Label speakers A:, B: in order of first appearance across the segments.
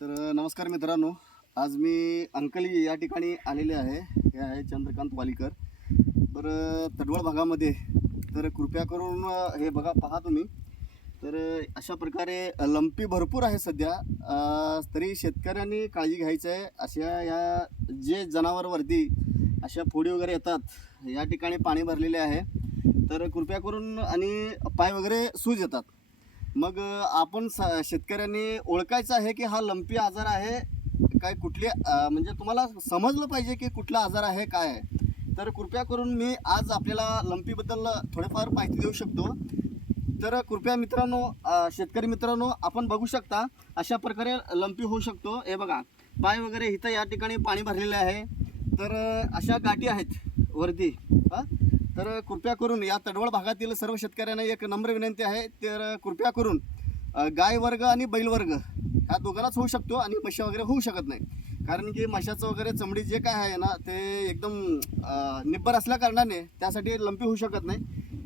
A: तर नमस्कार मित्रांनो. आज मी अंकली या ठिकाणी आलेले आहे. हे आहे चंद्रकांत वालीकर. तर तडवळ भागामध्ये तर कृपया करून हे बघा पहा तुम्ही. तर अशा प्रकारे लंपी भरपूर आहे सध्या. तरी शेतकऱ्यांनी काळजी घ्यायची आहे. अशा या जे जनावरवरती अशा फोडी वगैरे येतात या ठिकाणी पाणी भरलेले आहे. तर कृपया करून आणि पाय वगैरे सूज येतात. मग आपण स शेतकऱ्यांनी ओळखायचं आहे की हा लंपी आजार आहे काय कुठली म्हणजे तुम्हाला समजलं पाहिजे की कुठला आजार आहे काय आहे? तर कृपया करून मी आज आपल्याला लंपीबद्दल थोडेफार माहिती देऊ शकतो. तर कृपया मित्रांनो शेतकरी मित्रांनो आपण बघू शकता अशा प्रकारे लंपी होऊ शकतो. हे बघा पाय वगैरे इथं या ठिकाणी पाणी भरलेले आहे. तर अशा गाठी आहेत वरती. हां? तर कृपया करून या तडवळ भागातील सर्व शेतकऱ्यांना एक नम्र विनंती आहे. तर कृपया करून गाय वर्ग आणि बैलवर्ग ह्या दोघांनाच होऊ शकतो आणि मशा वगैरे होऊ शकत नाही. कारण की मशाचं वगैरे चमडी जे काय आहे ना ते एकदम निब्बर असल्या कारणाने त्यासाठी लंपी होऊ शकत नाही.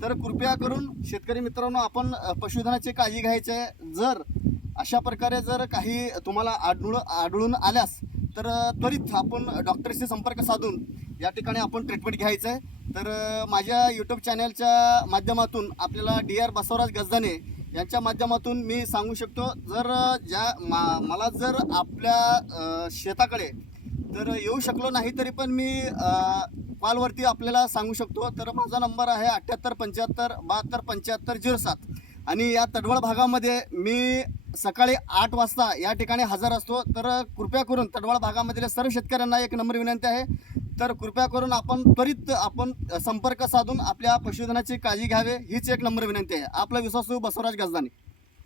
A: तर कृपया करून शेतकरी मित्रांनो आपण पशुधनाची काळजी घ्यायची. आहे जर अशा प्रकारे जर काही तुम्हाला आढळून आढळून आल्यास तर त्वरित आपण डॉक्टरशी संपर्क साधून या ठिकाणी आपण ट्रीटमेंट घ्यायचं आहे तर माझ्या यूट्यूब चॅनलच्या माध्यमातून आपल्याला डी आर बसवराज गजदाने यांच्या माध्यमातून मी सांगू शकतो जर ज्या मा मला जर आपल्या शेताकडे तर येऊ शकलो नाही तरी पण मी कॉलवरती आपल्याला सांगू शकतो. तर माझा नंबर आहे अठ्ठ्याहत्तर पंच्याहत्तर बहात्तर पंच्याहत्तर झिरो सात आणि या तडवळ भागामध्ये मी सकाळी आठ वाजता या ठिकाणी हजर असतो. तर कृपया करून तडवळ भागामधील सर्व शेतकऱ्यांना एक नंबर विनंती आहे. तर कृपया करून आपण त्वरित आपण संपर्क साधून आपल्या पशुधनाची काळजी घ्यावे हीच एक नंबर विनंती आहे. आपला विश्वासू बसवराज गजदानी.